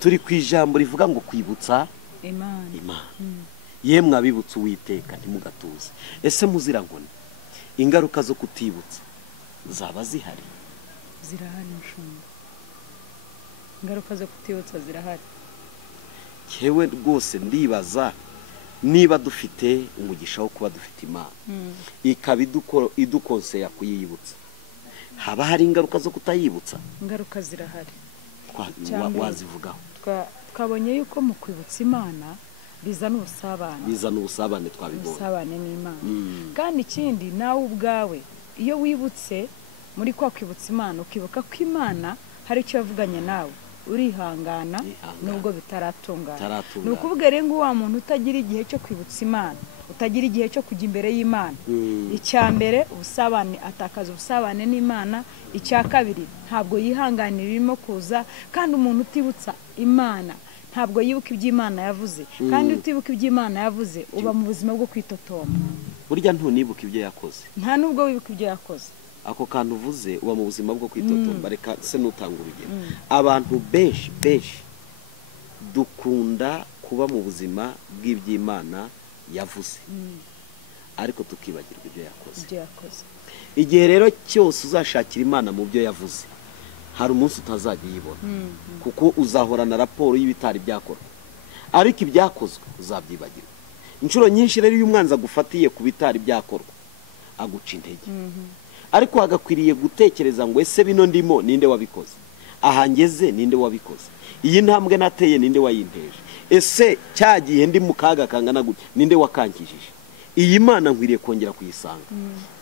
turi ku ijambo rivuga ngo kwibutsa Imana. Yemwe abibutsa Uwiteka ntimugatuze. Ese muzira ngo ingaruka zo kutibutsa zaba zihari? Zirahari mushumba. Ingaruka zo kutibutsa zirahari. Yewe rwose ndibaza niba dufite umugisha wo kuba dufite Imana ikaba idukonseya kuyibutsa, haba hari ingaruka zo kutayibutsa? Ingaruka zirahari. Wazivugaho? Twabonye yuko mu kwibutsa Imana bizana ubusabane twabibonye, ubusabane n'Imana. Kandi ikindi nawe ubwawe iyo wibutse muri kwa kwibutsa Imana ukibuka ko Imana hari icyo yavuganye nawe, urihangana nubwo bitaratungana. Ni ukuvuga rero ngo wa muntu utagira igihe cyo kwibutsa Imana, utagira igihe cyo kujya imbere y'Imana, icya mbere ubusabane, atakaza ubusabane n'Imana. Icya kabiri ntabwo yihanganira irimo kuza, kandi umuntu utibutsa Imana ntabwo yibuka iby'Imana yavuze, kandi utibuka iby'Imana yavuze uba mu buzima bwo kwitotoma. Burya ntunibuka ibyo yakoze, nta nubwo wibuka ibyo yakoze. Ako kantu uvuze uba mu buzima bwo kwitotomba. Reka se nutanga urugero, abantu benshi dukunda kuba mu buzima bw'iby'Imana yavuze, ariko tukibagirwa ibyo yakoze. Igihe rero cyose uzashakira Imana mu byo yavuze, hari umunsi utazajya uyibona, kuko uzahorana raporo y'ibitari byakorwa, ariko ibyakozwe uzabyibagirwa. Inshuro nyinshi rero iyo umwanzi agufatiye ku bitari byakorwa aguca intege, ariko hagakwiriye gutekereza ngo ese bino ndimo ninde wabikoze, aha ngeze ninde wabikoze, iyi ntambwe nateye ninde wayinteje, ese cyagiye ndi mu kaga kangana gutya ninde wakankijije. Iyi Mana nkwiriye kongera kuyisanga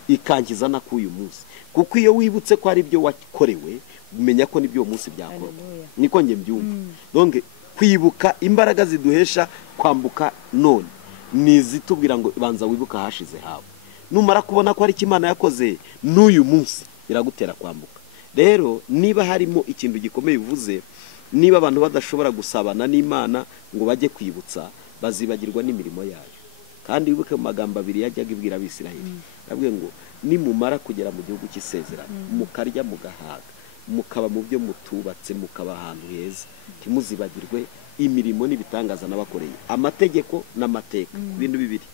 ikankiza na k'uyu munsi, kuko iyo wibutse ko ari byo wakorewe umenya ko nibyo uwo munsi byakorwa. Niko nge mbyumva. Donc kwibuka imbaraga ziduhesha kwambuka none nizitubwira ngo banza wibuka hashize hawe. Numara kubona ko ari Imana yakoze n'uyu munsi biragutera kwambuka. Rero niba harimo ikintu gikomeye uvuze, niba abantu badashobora gusabana n'Imana ngo bajye kwibutsa, bazibagirwa n'imirimo yayo. Kandi wibuke mu magambo abiri yajyaga ibwira Abisirayeli, yabwiye ngo nimumara kugera mu gihugu cy'isezerano mukarya mugahaga, mukaba mu byo mutubatse, mukaba ahantu heza, ntimuzibagirwe imirimo n'ibitangaza nabakoreye. Amategeko n'amateka, ibintu bibiri.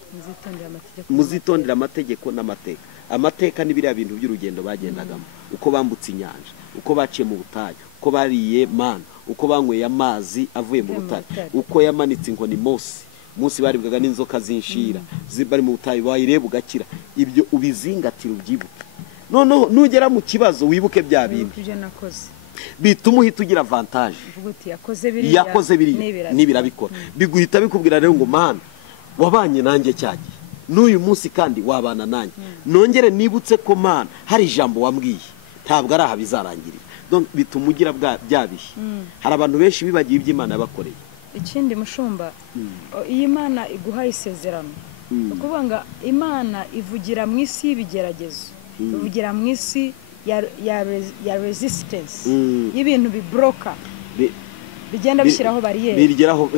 Muzitondera amategeko n'amateka. Amateka ni biriya bintu by'urugendo bagendagamo, uko bambutse inyanja, uko baciye mu butayu, uko bariye mana, uko banyweye amazi avuye mu butayu, uko yamanitse inkoni Mose baribwaga n'inzoka zinshira zibari mu butayu, bayireba ugakira. Ibyo ubizingatira ubyibuke, noneho nugera mu kibazo wibuke bya bintu bituma uhita ugira avantage. Yakoze biriya n'ibirabikora, biguhita bikubwira rero ngo Mana wabanye nanjye cyagiye, n'uyu munsi kandi wabana nanjye. Nongere nibutse ko Mana hari ijambo wambwiye, ntabwo ari aha bizarangirira. Donc bituma ugira bya bihe. Hari abantu benshi bibagiye iby'Imana yabakoreye. Ikindi mushumba, iyi Imana iguha isezerano, ukuvuga ngo Imana ivugira mu isi y'ibigeragezo, ivugira mu isi ya resistance, y'ibintu bibroka bigenda bishyiraho bariyeri birgeraho.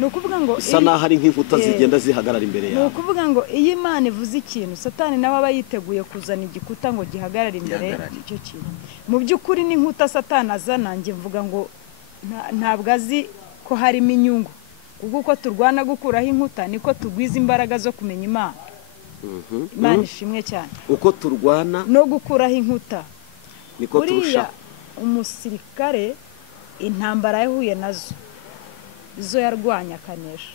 Ni ukuvuga ngo isa naho ari nk'inkuta zigenda zihagarara imbere yawe. Ni ukuvuga ngo iyi Imana ivuze ikintu, Satani nawe aba yiteguye kuzana igikuta ngo gihagarare imbere y'icyo kintu. Mu by'ukuri n'inkuta Satani azana, njye mvuga ngo ntabwo azi ko harimo inyungu, kuko uko turwana gukuraho inkuta niko tugwiza imbaraga zo kumenya Imana. Imana ishimwe cyane. Uko turwana no gukuraho inkuta niko turusha. Umusirikare intambara yahuye nazo, izo yarwanya akanesha,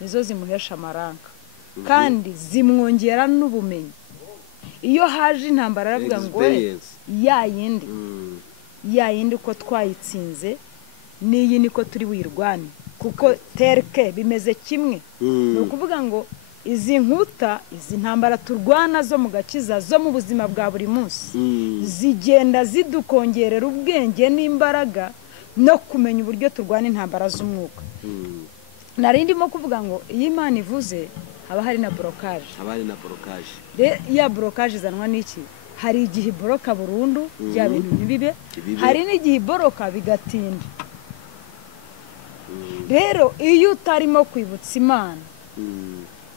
nizo zimuhesha amaranga, kandi zimwongera n'ubumenyi. Iyo haje intambara aravuga ngo yayindi uko twayitsinze n'iyi niko turi wirwane, kuko terke bimeze kimwe. Ni ukuvuga ngo izi nkuta, izi ntambara turwana zo mu gakiza, zo mu buzima bwa buri munsi, zigenda zidukongerera ubwenge n'imbaraga no kumenya uburyo turwana intambara z'umwuka. Narindimo kuvuga ngo iyi Imana ivuze haba hari na blockage. Ya blockage izanwa n'iki? Hari igihe boroka burundu bya bintu ntibibe, hari n'igihe boroka bigatinda. Rero iyo utarimo kwibutsa Imana,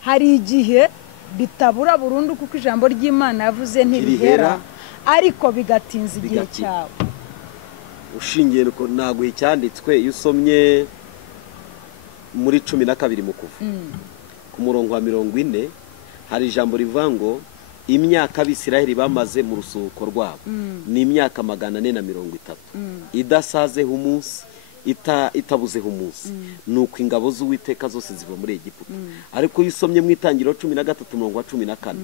hari igihe bitabura burundu, kuko ijambo ry'Imana yavuze ntibihera, ariko bigatinza igihe cyawe. ushingiye ntabwo icyanditswe iyo usomye muri 12 mu kuva ku murongo wa 40 hari ijambo rivuga ngo imyaka abisiraheli bamaze mu rusuko rwabo ni imyaka 430 idasazeho umunsi itabuzeho umunsi nuko ingabo z'Uwiteka zose ziva muri Egiputa ariko iyo usomye mu itangiriro 13:14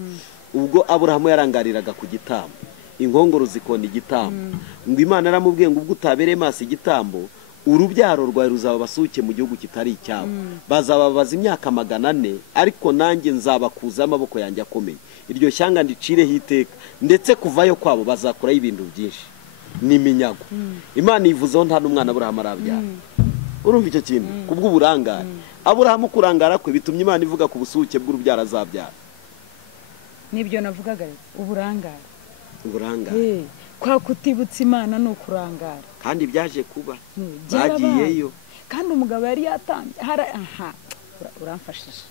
ubwo Aburahamu yarangariraga ku gitambo inkongoro zikona igitambo ngo Imana yaramubwiye ngo ubwo utabereye maso igitambo urubyaro rwawe ruzaba basuke mu gihugu kitari icyabo bazababaza imyaka 400 ariko nanjye nzabakuza amaboko yanjye akomeye iryo shyanga ndicireho iteka ndetse kuvayo kwabo bazakuraho ibintu byinshi n'iminyago Imana yivuzeho nta n'umwana Aburahamu arabyara urumva icyo kintu kubw'uburangare Aburahamu kurangara kwe bitumye Imana ivuga ku busuke bw'urubyaro azabyara nibyo navugaga uburangare kwa kutibutsa Imana no kurangara kandi byaje kuba bagiyeyo kandi umugabo yari yatambye uramfashije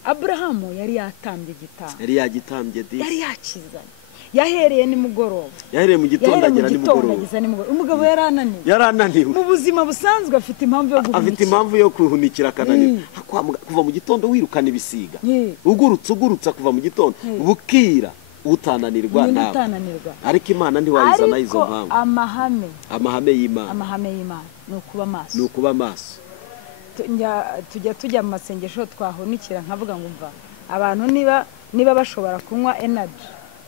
Aburahamu yari yatambye igitambo yari yagitambye yari yakizanye yahereye nimugoroba yahereye mu gitondo agera nimugoroba umugabo yarananiwe mu buzima busanzwe afite impamvu yo kuhunikira kananira kuva mu gitondo wirukana ibisiga ugurutsa kuva mu gitondo bukira utananirwa nawe ariko Imana ntiwayizana izo mpamvu amahame y'Imana ni ukuba maso tujya mu masengesho twahunikira nkavuga ngo mva abantu niba bashobora kunywa energy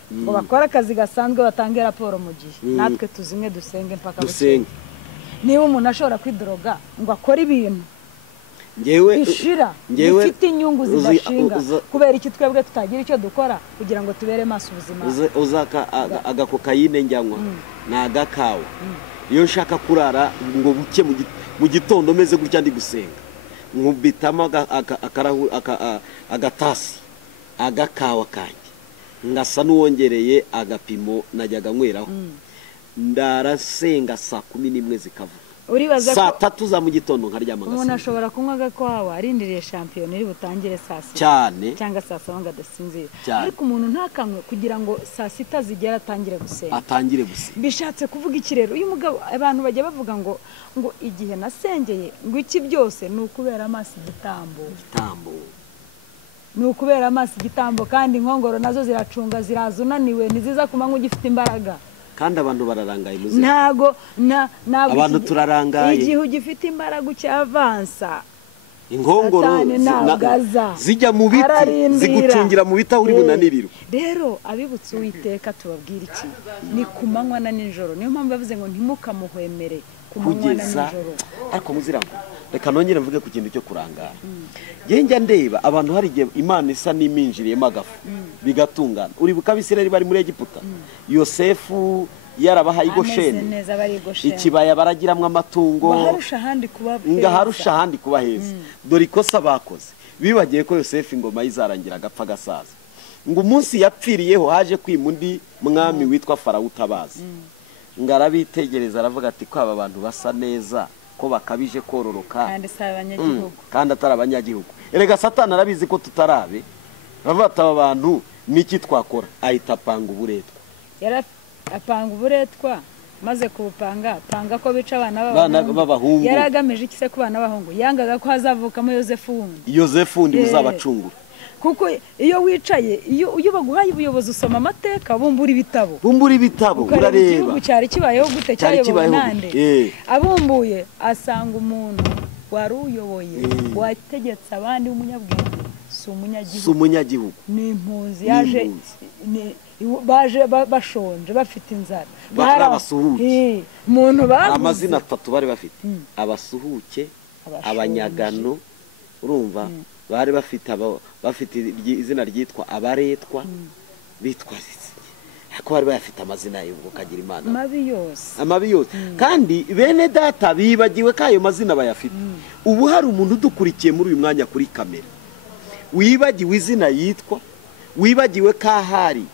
ngo bakora akazi gasanzwe batange raporo mu gihe natwe tuzimwe dusenge mpaka niba umuntu ashobora kwidoroga ngo akore ibintu bishira bifite inyungu zidashinga kubera iki twebwe tutagira icyo dukora kugira ngo tubere maso ubuzima uzaka agakokayine njyanywa ni agakawa iyo nshaka kurara ngo buke mu gitondo meze gutya ndi gusenga nkubitamo agatasi agakawa kanjye ngasa n'uwongereye agapimo najyaga nyweraho ndarasenga saa 11 zikavuga saa 3 za mu gitondo nkaryama ngasa umuntu ashobora kunywa agakawa arindiriye shampiyona iri butangire saa 6 cyane cyangwa saa 7 ngadasinzira ariko umuntu ntakanywe kugira ngo saa 6 zigera atangire gusenga bishatse kuvuga iki rero uyu mugabo abantu bajya bavuga ngo igihe nasengeye ngo iki byose ni ukubera amaso igitambo ni ukubera amaso igitambo kandi inkongoro nazo ziracunga zirazunaniwe niziza kumanywa ugifite imbaraga kandi abantu bararangaye muze ntago abantu turarangaye igihe ugifite imbaraga cyavansa inkongoro zijya mu biti zigucungira mu biti aho uri bunanirirwa rero abibutse Uwiteka tubabwira iki ni kumanywa na nijoro niyo mpamvu bavuze ngo ntimukamuhwemere kumanywa na nijoro ariko muzirango reka nongere mvuge ku kintu cyo kurangara njya ndeba abantu hari igihe Imana isa n'iminjiriyemo agafu bigatungana uri bukabisireri bari muri Egiputa Yosefu yarabahaye Gosheni ikibaya baragiramwe amatungo ngaharusha ahandi kuba heza dore ikosa bakoze bibagiye ko Yosefu ingoma yizarangira agapfa gasaza ngo umunsi yapfiriyeho haje kwima undi mwami witwa Farawo utabazi ngarabitegereza aravuga ati ko aba bantu basa neza ko bakabije kororoka kandi atari abanyagihugu erega Satani arabizi ko tutarabe bavata aba bantu niki twakora ahita apanga uburetwa apanga uburetwa maze kubupanga panga ko bica abana b'abahungu yaragamije iki se ku bana b'abahungu yangaga ko hazavukamo Yosefu wundi uzabacungura kuko iyo wicaye iyo baguhaye ubuyobozi usoma amateka bumbura ibitabo urareba igihugu cyari kibayeho gute cyayobowe nande abumbuye asanga umuntu wari uyoboye wategetse abandi w'umunyabwenge si umunyagihugu ni impunzi yaje baje bashonje bafite inzara barabasuhuke umuntu amazina 3 bari bafite abasuhuke abanyagano urumva bari bafite izina ryitwa abaretwa bitwaritse ko bari bafite amazina y'ubwo kagira Imana amabi yose kandi bene data bibagiwe kayo mazina bayafite ubu hari umuntu udukurikiye muri uyu mwanya kuri kamera wibagiwe izina yitwa wibagiwe kahari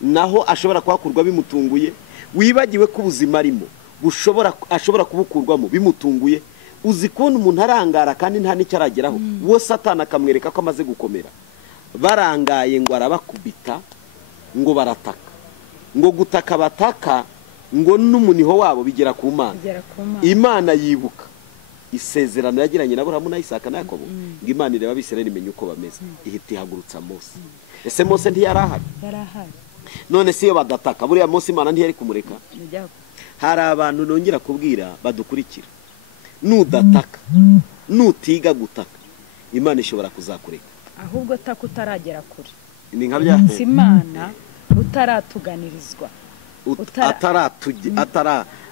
naho ashobora kwakurwa bimutunguye wibagiwe ko ubuzima arimo ashobora kubukurwamo bimutunguye uzi kubona umuntu arangara kandi nta n'icyo arageraho uwo Satani akamwereka ko amaze gukomera barangaye ngo arabakubita ngo barataka ngo gutaka bataka ngo n'umuniho wabo bigera ku Mana. Imana yibuka isezerano yagiranye na Aburahamu na Isaka na Yakobo, ngo Imana ireba Abisirayeli imenye uko bameze, ihita ihagurutsa Mose. Ese Mose ntiyarahari? Yarahari. None siyo badataka buriya Mose Imana ntiyari kumureka? Hari abantu nongera kubwira badukurikira, nudataka nutiga gutaka Imana ishobora kuzakureka, ahubwo taka utaragera kure. Ni nka bya Imana utaratuganirizwa,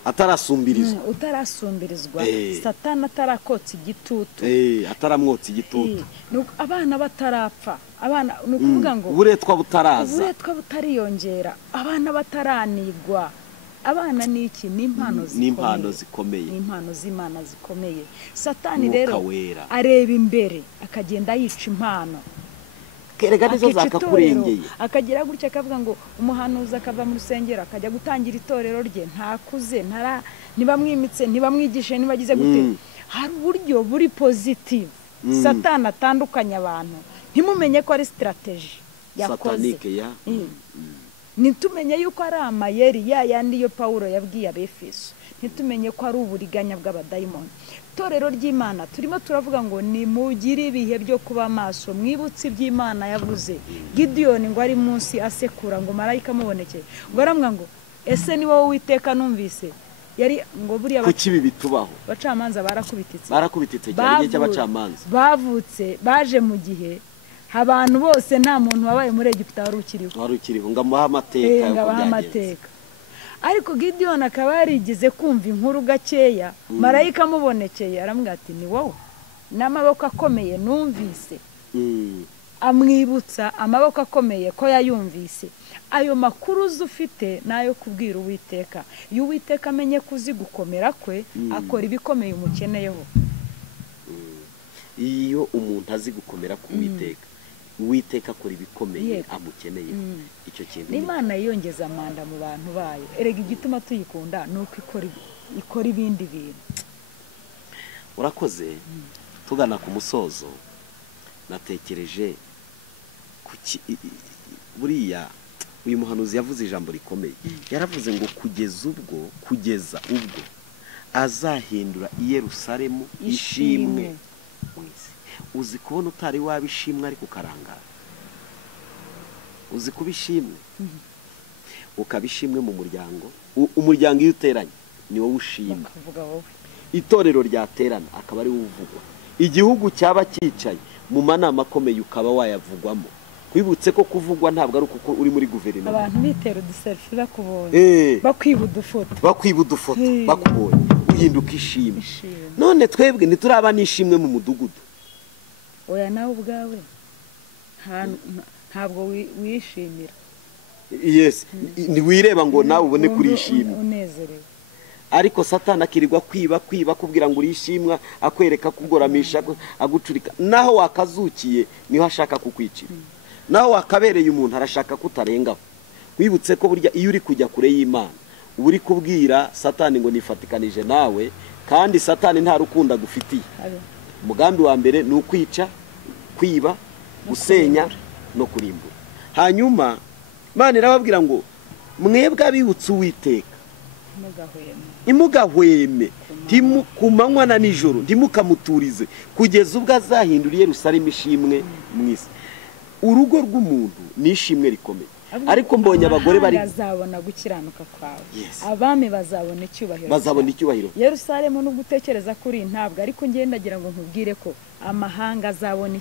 utarasumbirizwa, Satani atarakotsa igitutu, ataramwotsa igitutu, abana batarapfa, abana nukuvuga ngo uburetwa butaraza, uburetwa butariyongera, abana bataranigwa. Abana ni iki? Ni impano zikomeye, ni impano z'Imana zikomeye. Satani rero areba imbere akagenda yica impano, kerega nizo zakakurengeye, akagira gutya akavuga ngo umuhanuzi akava mu rusengero akajya gutangira itorero rye, ntakuze ntibamwimitse, ntibamwigishe, ntibagize gute. Hari uburyo buri positive Satani atandukanya abantu, ntimumenye ko ari strategy yakoze. Nitumenye yuko ari amayeri yandi yo Paulo yabwiye Abefeso, nitumenye ko ari uburiganya bw'abadayimoni. Itorero ry'Imana turimo turavuga ngo ni mugire ibihe byo kuba maso, mwibutse iby'Imana yavuze. Gideon ngo ari munsi asekura, ngo marayika mubonekeye, ngo aramwa ngo ese ni wowe Uwiteka numvise. Yari ngo buriya kuki ibi bitubaho, bacamanza barakubititse cyane igihe cy'abacamanza bavutse baje mu gihe abantu bose nta muntu wabaye muri Egiputa wari ukiriho ngo amuha amateka. Ariko Gideon akaba yarigize kumva inkuru gakeya, marayika amubonekeye aramubwira ati ni wowe, n'amaboko akomeye numvise. Amwibutsa amaboko akomeye ko yayumvise. Ayo makuru ufite nayo kubwira Uwiteka. Iyo Uwiteka amenye kuzi gukomera kwe, akora ibikomeye umukeneyeho. Iyo umuntu azi gukomera ku Uwiteka, Uwiteka akora ibikomeye amukeneye. Icyo kintu Imana yiyongeza amanda mu bantu bayo. Erega igituma tuyikunda nuko ikora ibindi bintu. Urakoze. Tugana ku musozo, natekereje buriya uyu muhanuzi yavuze ijambo rikomeye. Yaravuze ngo kugeza ubwo azahindura i Yerusalemu ishimwe. Uzi kubona utari wabishimwe ariko ukarangara, uzi kubishimwe ukabishimwe mu muryango. Umuryango iyo uteranye ni wowe ushima, itorero ryaterana akaba ari uvugwa, igihugu cyaba cyicaye mu manama akomeye ukaba wayavugwamo. Kwibutse ko kuvugwa ntabwo ari uko uri muri guverinoma, abantu bitera uduselfie bakubonye, bakwiba udufoto bakubonye, uhinduka ishimwe. None twebwe ntituraba nishimwe mu mudugudu. Oya nawe ubwawe ntabwo wishimira. Yes, ni wireba ngo nawe ubone kurishimira unezerewe. Ariko Satani akirirwa kwiba kugira ngo urishimwa, akwereka kugoramisha, agucurika. Naho wakazukiye niho ashaka kukwicira, naho wakabereye umuntu arashaka kutarengaho. Wibutse ko burya iyo uri kujya kure y'Imana uba uri kubwira Satani ngo nifatikanije nawe, kandi Satani nta rukundo agufitiye. Umugambi wa mbere ni ukwica, kwiba, gusenya no kurimbura. Hanyuma Imana irababwira ngo mwebwe abibutse Uwiteka imugahweme ku manywa na nijoro, ntimukamuturize kugeza ubwo azahindura i Yerusalemu ishimwe mu isi. Urugo rw'umuntu ni ishimwe rikomeye. Ariko mbonye abagore bari bazabona gukiranuka kwawe, abami bazabona icyubahiro. Yerusalemu no gutekereza kuri ntabwo, ariko ngendagira ngo nkubwire ko amahanga azabona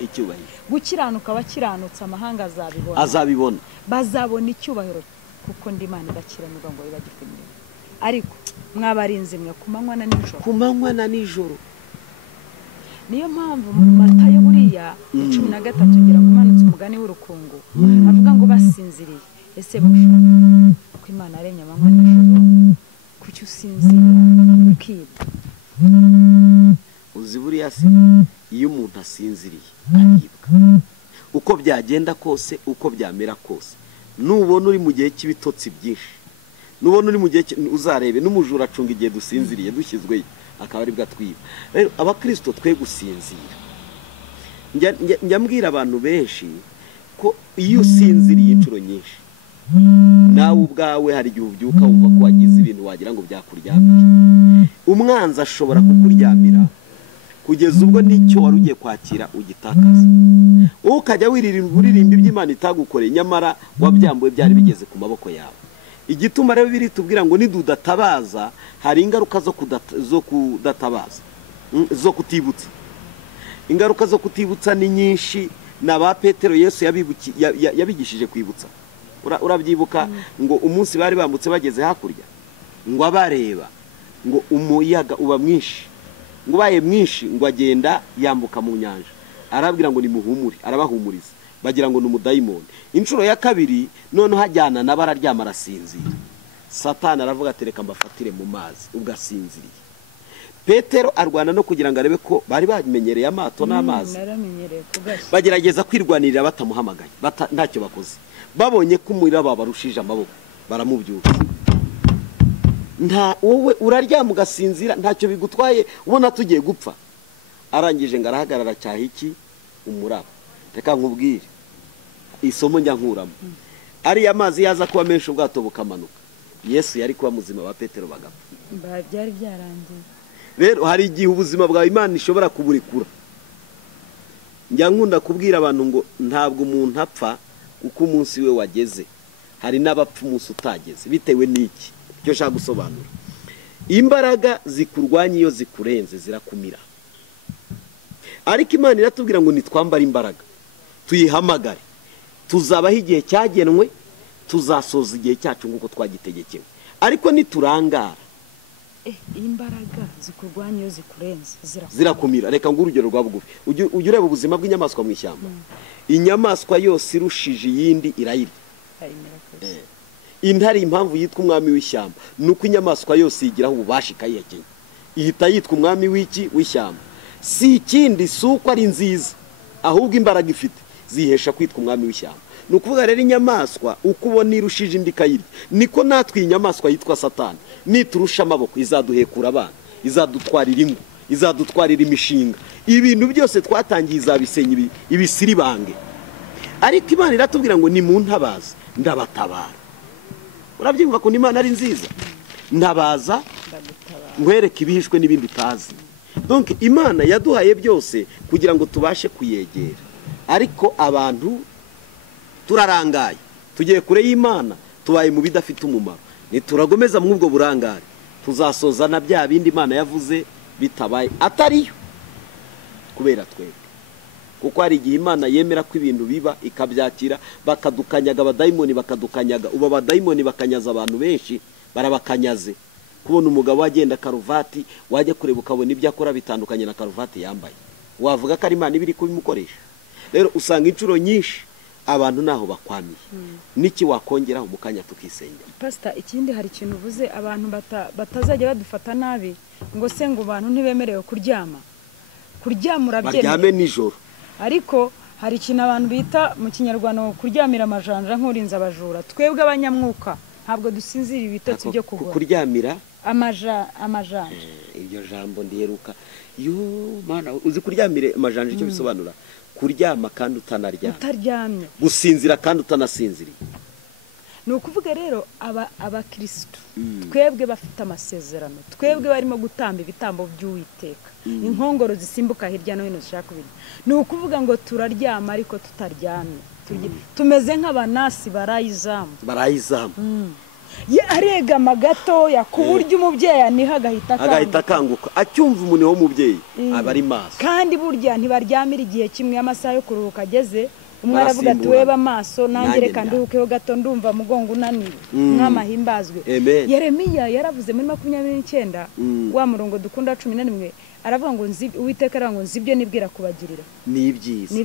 icyubahiro. Gukiranuka bakiranutse amahanga azabibona, bazabona icyubahiro, kuko ndi Imana idakiranirwa ngo ibagirwe imirimo. Ariko mwabarinzi mwe ku manywa na nijoro. Niyo mpamvu mu Matayo buriya 13 ngira ngo umanutse umugani w'urukungu avuga ngo basinziriye. Ese mushaka ko Imana arenya amanywa n'ijoro, kuki usinzira ukiba? Uzi buriya se iyo umuntu asinziriye aribwa. Uko byagenda kose, uko byamera kose, nubona uri mu gihe cy'ibitotsi byinshi, nubona uri mu gihe uzarebe n'umujura acunga igihe dusinziriye dushyizweyo akaba ari bwa twiba. Rero abakristo twe gusinzira. Njya mbwira abantu benshi ko iyo usinziriye inshuro nyinshi nawe ubwawe hari igihe ubyuka wumva ko wagize ibintu wagira ngo byakuryamira. Umwanzi ashobora kukuryamira kugeza ubwo n'icyo wari ugiye kwakira ugitakaza, wowe ukajya uririmba iby'Imana itagukoreye, nyamara wabyambuwe byari bigeze ku maboko yawe. Igituma rero biri tubwira ngo nidudatabaza hari ingaruka zo kudatabaza, zo kutibutsa. Ingaruka zo kutibutsa ni nyinshi. Na ba Petero Yesu yabigishije kwibutsa. Urabyibuka ngo umunsi bari bambutse bageze hakurya, ngo abareba ngo umuyaga uba mwinshi, ngo baye mwinshi, ngo agenda yambuka mu nyanja, arabwira ngo nimuhumure, arabahumuriza, bagira ngo ni umudayimoni. Inshuro ya kabiri noneho hajyana na bararyama arasinzira. Satani aravuga ati reka mbafatire mu mazi, ubwo asinziriye. Petero arwana no kugira ngo arebe ko bari bamenyereye amato n'amazi, bagerageza kwirwanirira batamuhamagaye, ntacyo bakoze. Babonye ko umuraba barushije amaboko, baramubyuka. Wowe uraryama ugasinzira, ntacyo bigutwaye, ubona tugiye gupfa. Arangije ngo arahagarara cyaha iki umuraba. Reka nkubwire isomo njya nkuramo, ariya mazi yaza kuba menshi ubwato bukamanuka, Yesu yari kuba muzima, ba Petero bagapfa. Byari byarangiye. Rero hari igihe ubuzima bwawe Imana ishobora kuburekura. Njya nkunda kubwira abantu ngo ntabwo umuntu apfa uko umunsi we wageze, hari n'abapfa umunsi utageze, bitewe n'iki cyo nshaka gusobanura. Imbaraga zikurwanya iyo zikurenze zirakumira, ariko Imana iratubwira ngo nitwambara imbaraga tuyihamagare, tuzabaho igihe cyagenwe, tuzasoza igihe cyacu nk'uko twagitegekewe. Ariko niturangara, imbaraga zikurwanya iyo zikurenze zirakumira. Reka ngo urugero rwa bugufi, ujye ureba ubuzima bw'inyamaswa mu ishyamba. Inyamaswa yose irushije iyindi irayirya. Intare impamvu yitwa umwami w'ishyamba nuko inyamaswa yose yigiraho ububasha ikayihekenya, ihita yitwa umwami w'ishyamba. Si ikindi, si uko ari nziza, ahubwo imbaraga ifite zihesha kwitwa umwami w'ishyamba. Ni ukuvuga rero inyamaswa uko ubona irushije indi ikayirya, niko natwe inyamaswa yitwa Satani niturusha amaboko izaduhekura abana, izadutwarira ingo, izadutwarira imishinga, ibintu byose twatangiye izabisenya ibisiribange. Ariko Imana iratubwira ngo nimuntabaze ndabatabara. Urabyumva ko Imana ari nziza? Ntabaza nkwereke ibihishwe n'ibindi utazi. Donc Imana yaduhaye byose kugira ngo tubashe kuyegera, ariko abantu turarangaye, tugiye kure y'Imana, tubaye mu bidafite umumaro. Nituragomeza mu ubwo burangare, tuzasoza na bya bindi Imana yavuze bitabaye atariyo, kubera twebwe. Kuko hari igihe Imana yemera ko ibintu biba ikabyakira, bakadukanyaga abadayimoni, bakadukanyaga. Ubu abadayimoni bakanyaza abantu benshi, barabakanyaze. Kubona umugabo agenda karuvati, wajya kureba ukabona ibyo akora bitandukanye na karuvati yambaye, wavuga ko ari Imana ibiri kubimukoresha. Rero usanga inshuro nyinshi abantu naho bakwamiye. Niki wakongeraho mu kanya tukisengera? Pastor, ikindi hari ikintu uvuze, abantu batazajya badufata nabi ngo se ngo abantu ntibemerewe kuryama. Kuryama urabyemeye, baryame nijoro. Ariko hari ikintu abantu bita mu Kinyarwanda kuryamira amajanja nk'urinze abajura. Twebwe abanyamwuka ntabwo dusinzira ibitotsi byo kugwa. Kuryamira amajanja, iryo jambo ndiheruka. Yo Mana, uzi kuryamire amajanja icyo bisobanura? Kuryama kandi utaryamye, gusinzira kandi utanasinziriye. Ni ukuvuga rero abakristo twebwe bafite amasezerano, twebwe barimo gutamba ibitambo by'Uwiteka, inkongoro zisimbuka hirya no hino zishaka kubiri. Ni ukuvuga ngo turaryama ariko tutaryamye, tumeze nk'abanasi barayizamu. Aregama gatoya ku buryo umubyeyi aniha agahita akanguka, acyumva umuntu w'umubyeyi aba ari maso. Kandi burya ntibaryamira igihe kimwe, amasaha yo kuruhuka ageze, umwe aravuga ati weba amaso nanjye reka nduhukeho gato, ndumva mugongo unaniwe, mwamahimbazwe. Yeremiya yaravuze muri 29 wa murongo dukunda 11, aravuga ngo Uwiteka aravuga ngo nzibyo nibwira kubagirira ni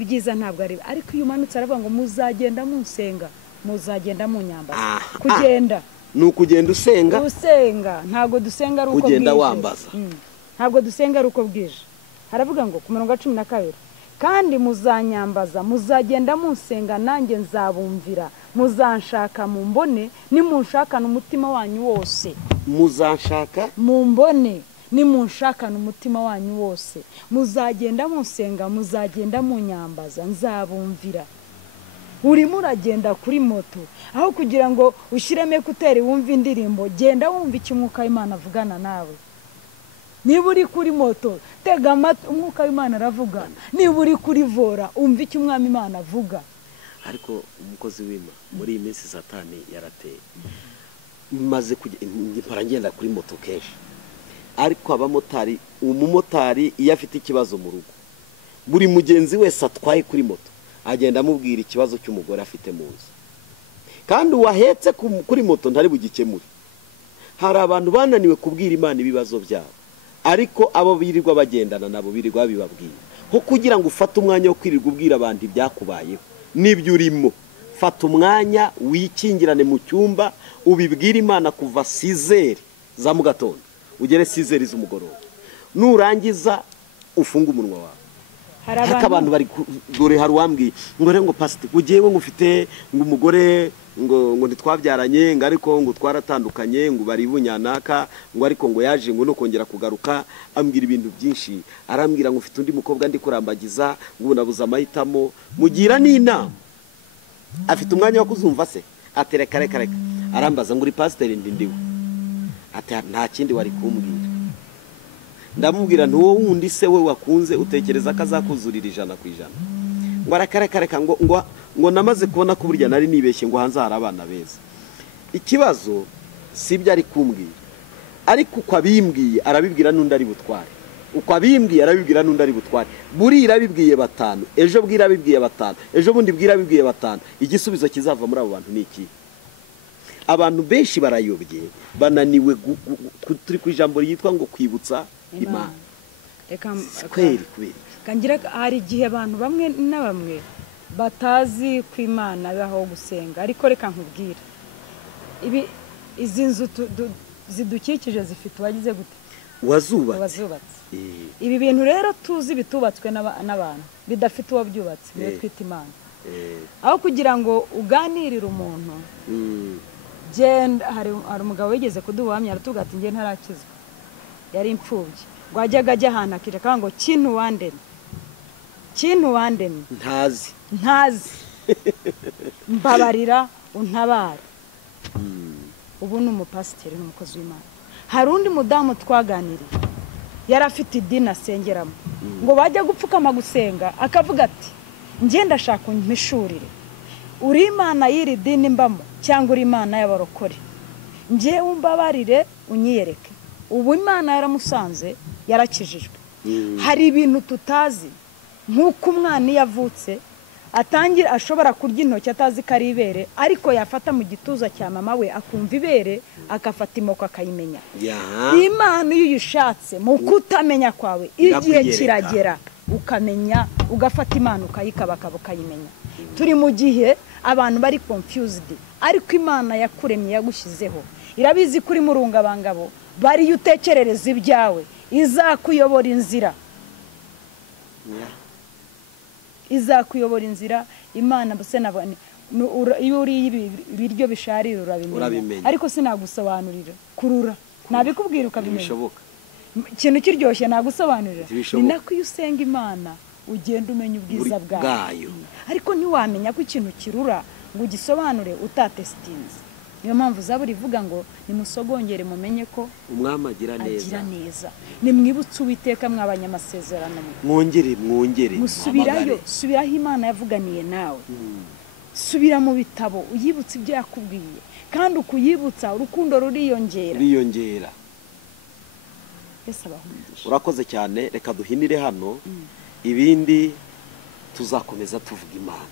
byiza ntabwo ari. Ariko iyo umanutse aravuga ngo muzagenda munsenga, muzagenda munyambaza. Kugenda ni ukugenda usenga, ntabwo dusenga ari uko kugenda wambaza, ntabwo dusenga ari uko bwije. Haravuga ngo ku murongo 12, kandi muzanyambaza, muzagenda munsenga, nanjye nzabumvira, muzanshaka mumbone nimunshakana umutima wanyu wose. Muzanshaka mumbone nimunshakana umutima wanyu wose, muzagenda munsenga, muzagenda munyambaza, nzabumvira. urimo uragenda kuri moto aho kugira ngo ushyiremo ekuteri wumve indirimbo genda wumva icyo umwuka w'Imana avugana nawe. Niba uri kuri moto tega amatwi umwuka w'Imana aravuga, niba uri kuri vora umva icyo umwami Imana avuga. Ariko umukozi w'Imana muri iyi minsi Satani yarateye, maze mpora ngenda kuri moto kenshi, ariko abamotari, umumotari iyo afite ikibazo mu rugo, buri mugenzi wese atwaye kuri moto agenda amubwira ikibazo cy'umugore afite mu nzu, kandi uwahetse kuri moto ntari bugikemure. Hari abantu bananiwe kubwira Imana ibibazo byabo, ariko abo birirwa bagendana nabo birirwa bibabwira. Ho kugira ngo ufate umwanya wo kwirirwa ubwira abantu ibyakubayeho n'ibyo urimo, fata umwanya wikingirane mu cyumba ubibwira Imana kuva 6 za mu gatondo ugere 6 z'umugoroba, nurangiza ufunga umunwa wawe. Haka abantu bari dore hari wambwiye ngo rero ngo pastor ugiye ngo ufite ngo umugore ngo ntitwabyaranye ngo ariko ngo twaratandukanye ngo bari bunyanaka ngo ariko ngo yaje ngo no kongera kugaruka, ambwira ibintu byinshi, arambwira ngo ufite undi mukobwa ndi kurambagiza ngo nabuza amahitamo, mugira n'inama. Afite umwanya wo kuzumva se? Atereka reka arambaza ngo uri pastor ndindiwe, ati nta kindi wari kumbwira. Ndamubwira ntuwo wundi se we wakunze utekereza ko azakuzurira 100%. Ngo arakareka ngo namaze kubona ko burya nari nibeshye ngo hanze hari abana beza. Ikibazo si ibyo ari kumbwira, ariko uko abimbwiye arabibwira n'undi ari butware, uko abimbwiye arabibwira n'undi ari butware. Burira bibwiye 5, ejo bwira bibwiye 5, ejo bundi bwira bibwiye 5. Igisubizo kizava muri abo bantu ni iki? Abantu benshi barayobye, bananiwe turi ku ijambo ryitwa ngo kwibutsa Imana. Reka kweri kubera kangira hari igihe abantu bamwe na bamwe batazi ku Imana baho gusenga, ariko reka nkubwira izi nzu zidukikije zifite wagize gute? Wazubatse. Ibi bintu rero tuzi bitubatswe n'abantu bidafite uwo byubatse, niyo twita Imana. Aho kugira ngo uganirire umuntu, genda hari umugabo wigeze kuduhamya aratuga ati nge ntarakizwa, yari imfubyi, ngo ajyaga ajya ahantu akireka ngo kintu wandemye ntazi mbabarira untabare. Ubu ni umupasiteri n'umukozi w'Imana. Hari undi mudamu twaganiriye yari afite idini asengeramo, ngo bajya gupfukama gusenga akavuga ati nge ndashaka umpishurire, uri Imana y'iri dini mbamo cyangwa uri Imana y'abarokore, nge umbabarire unyiyereke. Ubu Imana yaramusanze yarakijijwe. Hari ibintu tutazi, nk'uko umwana yavutse atangira ashobora kurya intoki atazi ko ari ibere, ariko yafata mu gituza cya mama we akumva ibere, akafata imoko akayimenya. Imana iyo uyishatse mu kutamenya kwawe, igihe kiragera ukamenya, ugafata Imana ukayikabakaba ukayimenya. Turi mu gihe abantu bari confused, ariko Imana yakuremye yagushyizeho irabizi kuri murungabangabo, bari utekerereza ibyawe, izakuyobora inzira. Izakuyobora inzira. Imana bose nabone iyo uri ibiryo bisharira urabimenya, ariko sinagusobanurira kurura, nabikubwira ukabimenya. Ikintu kiryoshye nagusobanurira, ni nako iyo usenga Imana ugenda umenya ubwiza bwayo, ariko ntiwamenya ko ikintu kirura ngo ugisobanure utatestinze. Niyo mpamvu Zaburi ivuga ngo nimusogongere mumenye ko umwami agira neza. Nimwibutse Uwiteka mw'abanyamasezerano, mwongere musubirayo, subiraho Imana yavuganiye nawe. Subira mu bitabo uyibutse ibyo yakubwiye, kandi ukuyibutsa urukundo ruriyongera. Urakoze cyane, reka duhinire hano, ibindi tuzakomeza tuvuga Imana,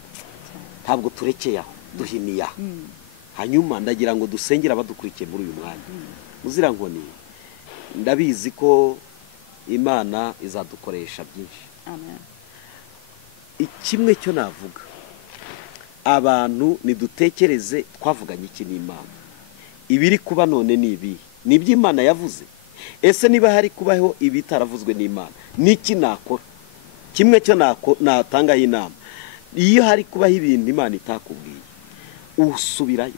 ntabwo turekeye aho, duhiniye aho. Hanyuma ndagira ngo dusengera abadukurikiye muri uyu mwanya. Muzira nkoni, ndabizi ko Imana izadukoresha byinshi. Amen. Ikimwe cyo navuga, abantu nidutekereze twavuganye iki n'Imana. Ibiri kuba none nibi, nibyo Imana yavuze. Ese niba hari kubaho ibitaravuzwe n'Imana, niki nakora? Kimwe cyo natangaho inama, iyo hari kubaho ibintu Imana itakubwiye, usubirayo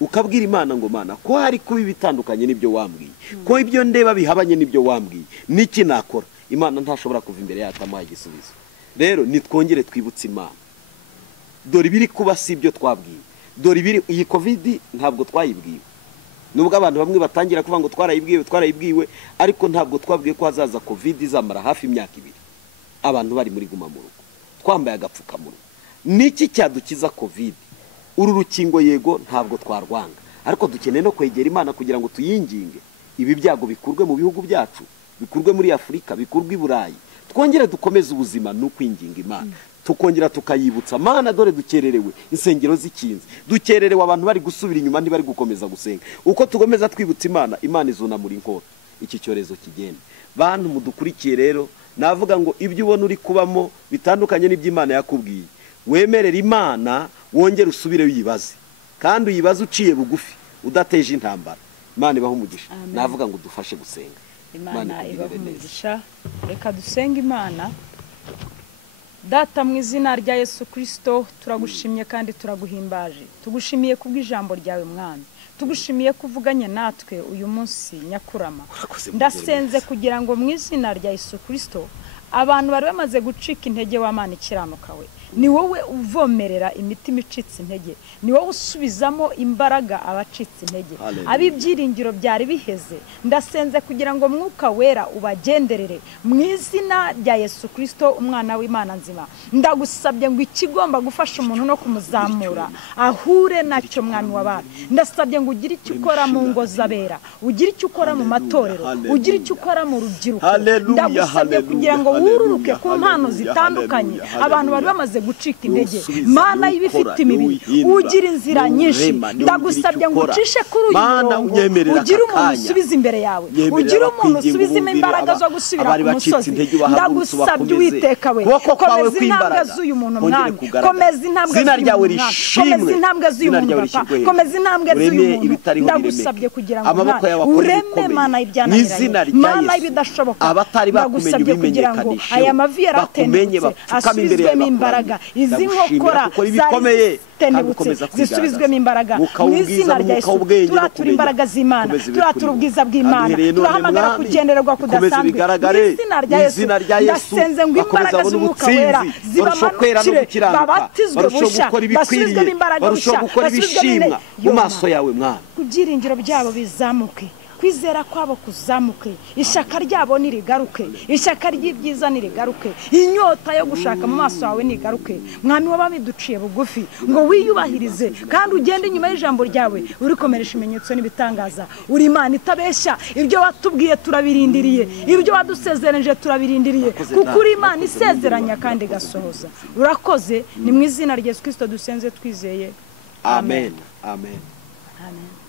ukabwira Imana ngo Mana, ko hari kuba ibitandukanye n'ibyo wambwiye, ko ibyo ndeba bihabanye n'ibyo wambwiye, niki nakora? Imana ntashobora kuva imbere yatamuha igisubizo. Rero nitwongere twibutse Imana, dore ibiri kuba si ibyo twabwiwe, dore ibiri. Iyi covid ntabwo twayibwiwe, nubwo abantu bamwe batangira kuvuga ngo twarayibwiwe, ariko ntabwo twabwiye ko hazaza covid izamara hafi imyaka 2 abantu bari muri guma mu rugo twambaye agapfukamunwa. Niki cyadukiza covid? Uru rukingo yego ntabwo twarwanga, ariko dukeneye no kwegera Imana kugira ngo tuyinginge ibi byago bikurwe mu bihugu byacu, bikurwe muri Afurika, bikurwe i Burayi, twongere dukomeze ubuzima no kwinginga Imana, tukongera tukayibutsa Mana dore dukererewe, insengero zikinze, dukererewe, abantu bari gusubira inyuma ntibari gukomeza gusenga. Uko tugomeza twibutsa Imana, Imana izunamura inkota iki cyorezo kigende. Bantu mudukurikiye rero, navuga ngo ibyo ubona uri kubamo bitandukanye n'iby'Imana yakubwiye, wemerera Imana, wongere usubire wibaze, kandi uyibaze uciye bugufi, udateje intambara. Imana ibaho umugisha. Navuga ngo dufashe gusenga. Imana ibaho umugisha. Reka dusenge Imana. Data mu izina rya Yesu Kristo, turagushimye kandi turaguhimbaje. Tugushimiye kubw'ijambo ryawe Mwami. Tugushimiye kuvuganye natwe uyu munsi nyakurama. Ndasenze kugira ngo mu izina rya Yesu Kristo abantu bari bamaze gucika intege w'Imana ikiranuka we, ni wowe uvomerera imitima icitse intege, ni wowe usubizamo imbaraga abacitse intege, ab'ibyiringiro byari biheze. Ndasenze kugira ngo Mwuka Wera ubagenderere mu izina rya Yesu Kristo umwana w'Imana nzima. Ndagusabye ngo ikigomba gufasha umuntu no kumuzamura ahure nacyo Mwami w'abami. Ndasabye ngo ugire icyo ukora mu ngo z'abera, ugire icyo ukora mu matorero, ugire icyo ukora mu rubyiruko. Ndagusabye kugira ngo wururuke ku mpano zitandukanye abantu bari bamaze gucika intege. Mana y'ibifite imibiri, ugira inzira nyinshi, ndagusabye ngo ucishe kuri uyu murongo, ugire umuntu usubiza imbere yawe, ugire umuntu usubizemo imbaraga zo gusubira ku musozi. Ndagusabye Uwiteka we, komeza intambwe z'uyu muntu Mwami, komeza intambwe z'uyu muntu papa, komeza intambwe z'uyu muntu. Ndagusabye kugira ngo ureme Mana ibyananiranye, Mana y'ibidashoboka. Ndagusabye kugira ngo aya mavi yaratendutse asubizwemo imbaraga, izi nkokora zitenebutse zisubizwemo imbaraga mu izina rya Yesu. Turatura imbaraga z'Imana, turatura ubwiza bw'Imana, turahamagara kugendererwa kudasanzwe mu izina rya Yesu. Ndasenze ngo imbaraga z'Umwuka Wera zibamanukire, babatizwe busha, basubizwemo imbaraga busha, basubizwemo mu maso yawe Mwana, ibyiringiro byabo bizamuke, kwizera kwabo kuzamuke, ishaka ryabo nirigaruke, ishaka ry'ibyiza nirigaruke, inyota yo gushaka mu maso yawe nigaruke. Mwami w'abami duciye bugufi ngo wiyubahirize kandi ugende inyuma y'ijambo ryawe urikomeresha ibimenyetso n'ibitangaza. Uri Imana itabeshya, ibyo watubwiye turabirindiriye, ibyo wadusezeranije turabirindiriye, kuko uri Imana isezeranya kandi gasohoza. Urakoze, ni mu izina rya Yesu Kristo dusenze twizeye. Amen. Amen. Amen.